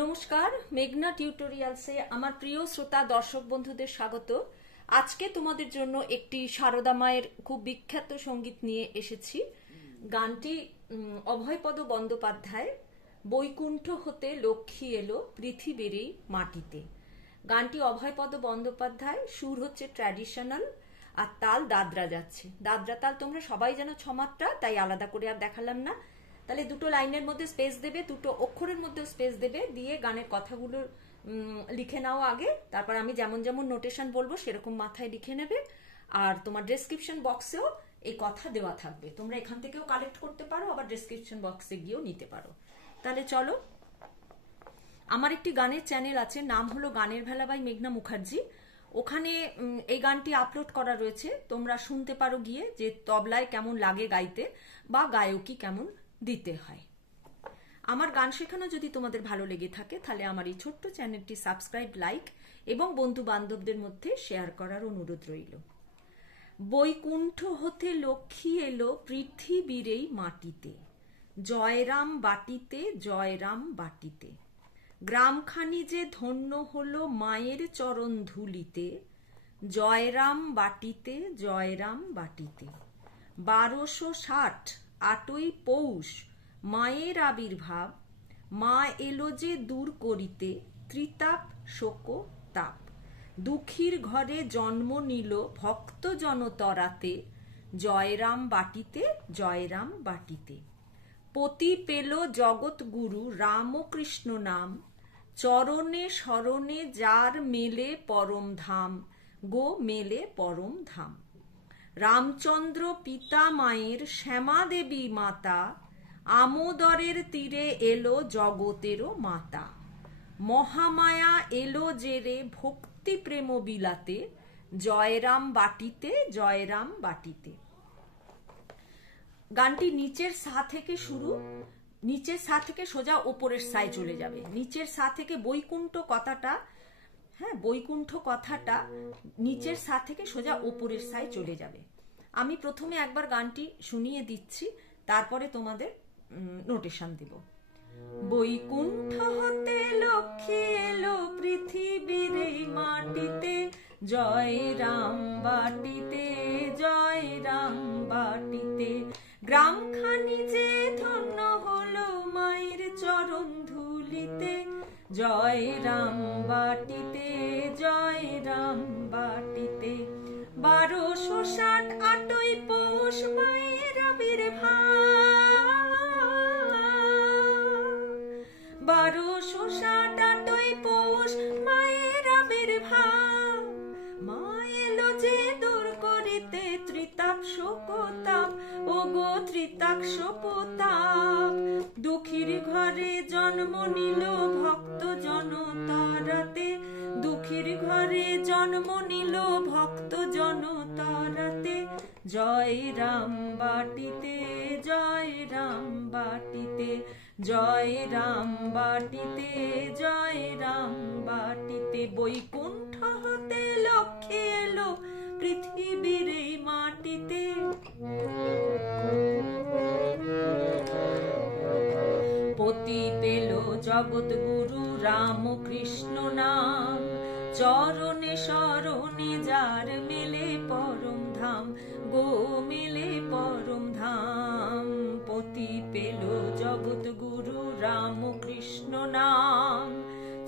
নমস্কার, মেঘনা টিউটোরিয়ালসে আমার প্রিয় শ্রোতা দর্শক বন্ধুদের স্বাগত। আজকে তোমাদের জন্য একটি সারদা মায়ের খুব বিখ্যাত সঙ্গীত নিয়ে এসেছি। গানটি অভয়পদ বন্দ্যোপাধ্যায়, বৈকুণ্ঠ হতে লক্ষ্মী এলো পৃথিবীর এই মাটিতে। গানটি অভয়পদ বন্দ্যোপাধ্যায়, সুর হচ্ছে ট্র্যাডিশনাল আর তাল দাদরা যাচ্ছে। দাদরা তাল তোমরা সবাই জানো ছমাত্রা, তাই আলাদা করে আর দেখালাম না। তাহলে দুটো লাইনের মধ্যে স্পেস দেবে, দুটো অক্ষরের মধ্যে স্পেস দেবে, দিয়ে গানের কথাগুলো লিখে নাও আগে। তারপর আমি যেমন যেমন নোটেশন বলবো সেরকম মাথায় লিখে নেবে। আর তোমার ডেসক্রিপশন বক্সেও এই কথা দেওয়া থাকবে, তোমরা এখান থেকেও কালেক্ট করতে পারো, আবার ডেসক্রিপশন বক্সে গিয়েও নিতে পারো। তাহলে চলো, আমার একটি গানের চ্যানেল আছে, নাম হলো গানের ভেলা বাই মেঘনা মুখার্জি। ওখানে এই গানটি আপলোড করা রয়েছে, তোমরা শুনতে পারো গিয়ে যে তবলায় কেমন লাগে গাইতে বা গায়কী কেমন দিতে হয়। আমার গান শেখানো যদি তোমাদের ভালো লেগে থাকে তাহলে আমার এই ছোট্ট চ্যানেলটি সাবস্ক্রাইব, লাইক এবং বন্ধু বান্ধবদের মধ্যে শেয়ার করার অনুরোধ রইল। বৈকুণ্ঠ হতে লক্ষ্মী এলো পৃথিবীর এই মাটিতে, জয়রাম বাটিতে জয়রাম বাটিতে। গ্রামখানি যে ধন্য হলো মায়ের চরণ ধুলিতে, জয়রাম বাটিতে জয়রাম বাটিতে। 1260 8ই পৌষ মায়ের আবির্ভাব, মা এলো যে দূর করিতে ত্রিতাপ শোক তাপ। দুঃখীর ঘরে জন্ম নিল ভক্ত জনতরাতে, জয়রাম বাটিতে জয়রাম বাটিতে। পতি পেল জগৎ গুরু রামকৃষ্ণ নাম, চরণে স্মরণে যার মেলে পরম ধাম, গো মেলে পরম ধাম। রামচন্দ্র পিতা মায়ের শ্যামা দেবী মাতা, আমোদরের তীরে এলো জগতেরও মাতা। মহামায়া এলো জেরে ভক্তি প্রেম বিলাতে, জয়রাম বাটিতে জয়রাম বাটিতে। গানটি নিচের সা থেকে শুরু, নিচের সা থেকে সোজা ওপরের সায় চলে যাবে। নিচের সা থেকে বৈকুণ্ঠ কথাটা, হ্যাঁ বৈকুণ্ঠ কথাটা নিচের সা থেকে সোজা ওপরের সায় চলে যাবে। আমি প্রথমে একবার গানটি শুনিয়ে দিচ্ছি, তারপরে তোমাদের নোটেশন দিব। বৈকুণ্ঠ হতে লক্ষ্মী এলো পৃথিবীর এই মাটিতে, জয় রাম বাটিতে জয় রাম বাটিতে। গ্রামখানি যে ধন্য হলো মায়ের চরণ ধুলিতে, জয় রাম বাটিতে জয় রাম বাটিতে। 1260 8ই পৌষ মায়ের আবির্ভাব, 1260 8ই পৌষ মায়ের আবির্ভাব। মা এলো যে দূর করিতে ত্রিতাপ শোক তাপ, ও গো ত্রিতাপ শোক তাপ। দুঃখীর ঘরে জন্ম নিল ভক্ত জনতারাতে, দুঃখীর ঘরে জন্ম নিল ভক্ত জনতারাতে। জয় রাম বাটিতে জয় রাম বাটিতে, জয় রাম বাটিতে জয় রাম বাটিতে। বৈকুণ্ঠ হতে লক্ষ্মী এলো পৃথিবীর এই মাটিতে। পতি পেল জগৎ গুরু রামকৃষ্ণ নাম, চরণে স্মরণে যার মেলে পরম ধাম, গো মেলে পরম ধাম। পতি পেল জগৎ গুরু রামকৃষ্ণ নাম,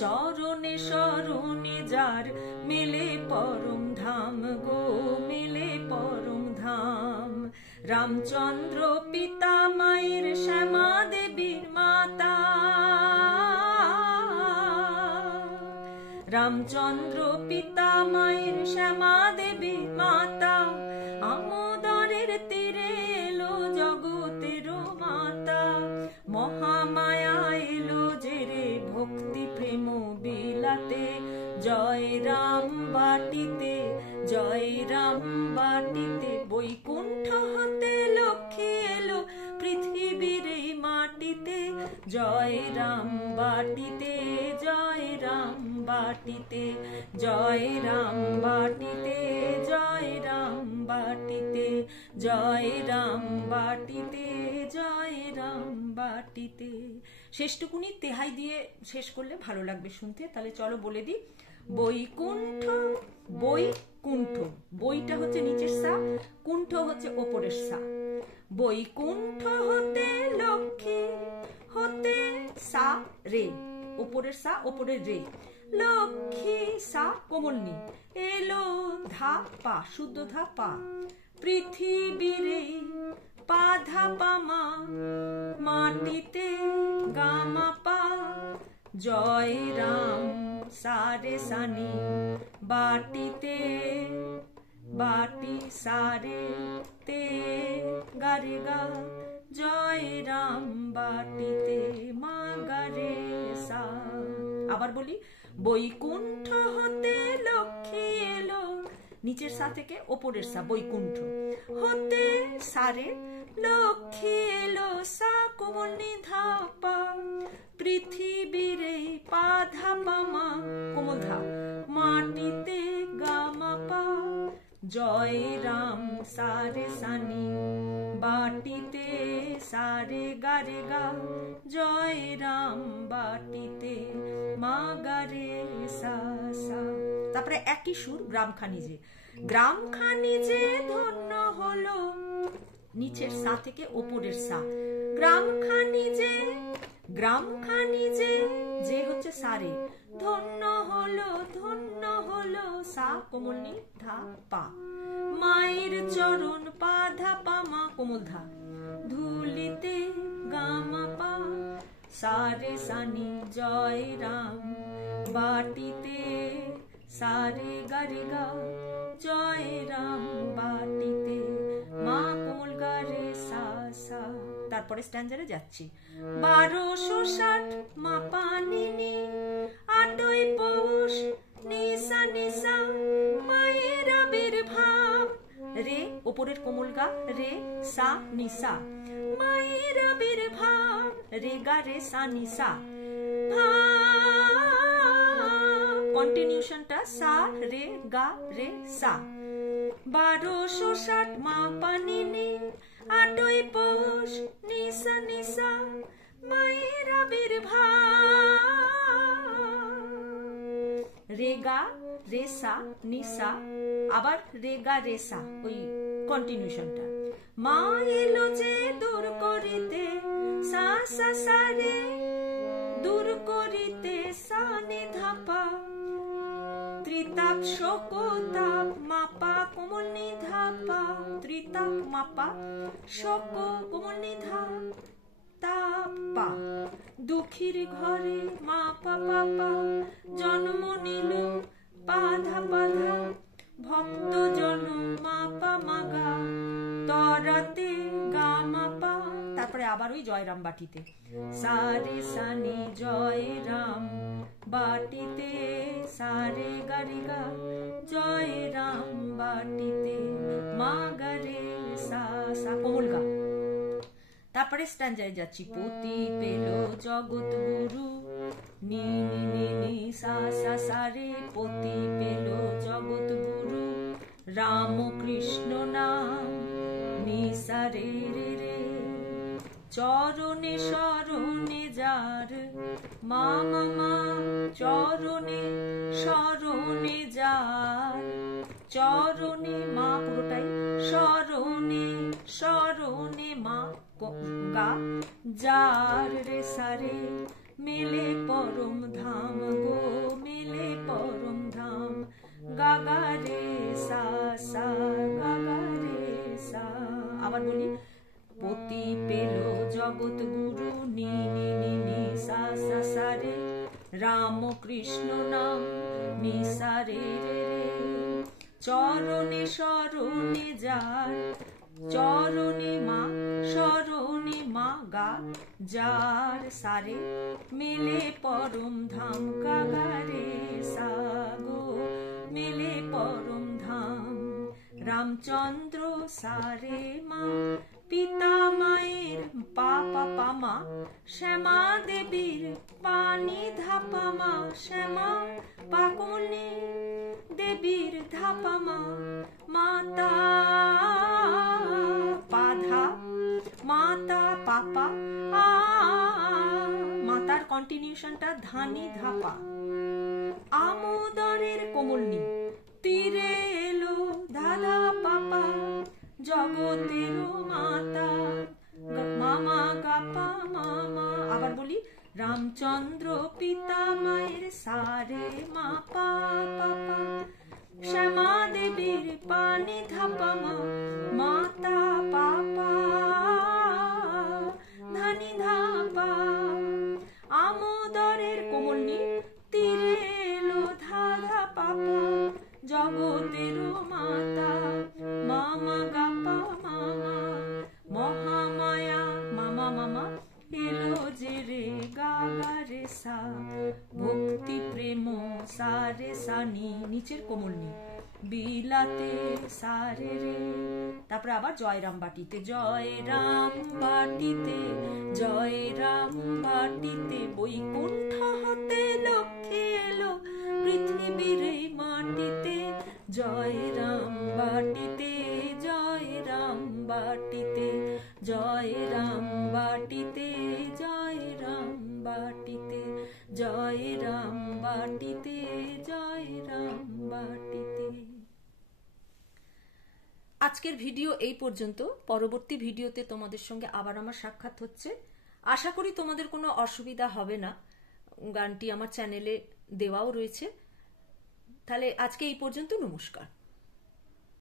চরণে স্মরণে যার মেলে পরম ধাম, গো মেলে পরম ধাম। রামচন্দ্র পিতা মায়ের শ্যামা দেবীর মাতা, রামচন্দ্র পিতা মায়ের শ্যামা দেবীর মাতা। আমোদরের তীরে এলো জগতেরও মাতা, মহামায়া এলো জেরে ভক্তি প্রেম বিলাতে, জয় রাম বাটিতে জয় রাম বাটিতে। বৈকুণ্ঠ হতে লক্ষ্মী এলো পৃথিবীর এই মাটিতে, জয় রাম বাটিতে জয় রাম বাটিতে, জয় রাম বাটিতে জয় রাম বাটিতে, জয় রাম বাটিতে জয় রাম বাটিতে। শেষটুকুনি তেহাই দিয়ে শেষ করলে ভালো লাগবে শুনতে। তাহলে চলো বলে দিই, বৈকুণ্ঠ, বৈকুণ্ঠ, বইটা হচ্ছে নিচের সা, কুণ্ঠ হচ্ছে ওপরের সা। বৈকুণ্ঠ হতে লক্ষ্মী, হতে সা রে, ওপরের সা ওপরের রে, লক্ষ্মী সা কোমলনি, এলো ধা পা, শুদ্ধ ধা পা, পৃথিবীরে পা ধা পা মা, মাটিতে গামা পা, জয় রাম সারে সানি, বাটিতে বাটি সারে তে গারে গা, জয় রাম বাটিতে মা গারে সা। আবার বলি, বৈকুণ্ঠ হতে লক্ষ্মী এলো, নিচের সা থেকে ওপরের সা, বৈকুণ্ঠ হতে সারে, লক্ষ্মী এলো সা কোমলনি ধা পা, পৃথিবীরে পা ধা পা মা, কোমল ধা, মাটিতে গামা পা, জয় রাম সারে সানি, বাটিতে সারে গারে গা, জয় রাম বাটিতে মা গারে সা সা। তারপরে একই সুর গ্রামখানি যে, গ্রামখানি যে ধন্য হলো, নিচের সা থেকে ওপরের সা, গ্রামখানি যে, গ্রামখানি যে, যে হচ্ছে সারে, ধন্য হলো সা কোমলনি ধা পা, মায়ের চরণ পা ধা পা মা, কোমল ধা, ধুলিতে গামা পা, সারে সানি, জয় রাম বাটিতে সারে গারে গা, জয় রাম বাটিতে মা, কোমল গারে সা সা। তারপরে স্ট্যান্ডারে যাচ্ছি, 1260 মা পানি নি, 8ই পৌষ নিসা নিসা, মায়ের আবির্ভাব, রে ওপরের কোমল গা, রে সা নিসা, মায়ের আবির্ভাব, রে গা রে সা নিসা, কন্টিনিউশনটা সা রে গা রে সা। 1260 মা পানি নি, 8ই পৌষ নিসা নিসা, মায়ের আবির্ভাব, রেগা রেসা নিসা, আবার রেগা রেসা, ওই কন্টিনিউশনটা, মা এলো যে দূর করিতে, সা সা সা রে, দূর করিতে সা নি ধা পা, ত্রিতাপ শোকতাপ মাপা কোমলনি ধা পা, ত্রিতাপ মাপা শোক কোমলনি ধা তাপ পা, দুঃখীর ঘরে মা পা পাপা, জন্ম নিল পাধা পাধা, ভক্ত জন মা পা মাগা, তরাতে গা মা পা। তারপরে আবার ওই জয়রাম বাটিতে, সারে সানি জয় রাম বাটিতে, সারে গারে গা, জয় রাম বাটিতে মা গারে সা সা, কোমল গা। তারপরে স্ট্যান্ডারে যাচ্ছি, পতি পেল জগৎ গুরু, নি নি নি নি সা সা সা রে, পতি পেল জগৎ গুরু, রাম কৃষ্ণ নাম, নি সা রে রে রে, চরণে শরণে যার মা মা, চরণে শরণে যার, চরণে মা পুরোটাই, শরণে শরণে মা গা, যার রে সারে, মেলে পরম ধাম গো, মেলে পরম ধাম, গাগা রে সা সা, গাগা রে সা। আবার বলি, পতি পেল জগৎ গুরু, নি নি নি নি সা সা সা রে, রাম কৃষ্ণ নাম, নি সা রে রে রে, চরণে শরণে যার, চরণে মা শরণে মা গা, যার সারে, মেলে পরম ধাম, গাগা রে সা গো, মেলে পরম ধাম, রামচন্দ্র সারে মা, পিতা মায়ের পাপা পামা, শ্যামা দেবীর পানি ধাপামা, শ্যামা পাকনে দেবীর ধাপামা, মাতা পাধা, মাতা পাপা কন্টিনিউশনটা ধানি ধাপা। আমোদরের কোমলনি তীরে এলো ধাধা পাপা, জগতের মাতা মামা গাপা মামা। আবার বলি, রামচন্দ্র পিতা মায়ের সারে মা পা পাপা, শ্যামা দেবীর পানি ধাপা মা মাতা পাপা, ধানি ধাপা। আমোদরের কোমলনি তীরে এলো ধাধা পাপা, জগতের মাতা মামা গাপা মামা, মহামায়া মামা মামা এলো যে রে গাগা রে সা, ভক্তি প্রেম সারে সানি নিচের কোমলনি বিলাতে সারে রে। তারপরে আবার জয়রাম বাটিতে, জয়রাম বাটিতে জয়রাম বাটিতে, বৈকুণ্ঠ হতে লক্ষ্মী এলো পৃথিবীর এই মাটিতে, জয়রাম বাটিতে জয়রাম বাটিতে জয়রাম বাটিতে জয়রাম বাটিতে জয়রাম বাটিতে জয়রাম বাটিতে। আজকের ভিডিও এই পর্যন্ত। পরবর্তী ভিডিওতে তোমাদের সঙ্গে আবার আমার সাক্ষাৎ হচ্ছে। আশা করি তোমাদের কোনো অসুবিধা হবে না, গানটি আমার চ্যানেলে দেওয়াও রয়েছে। তাহলে আজকে এই পর্যন্ত, নমস্কার।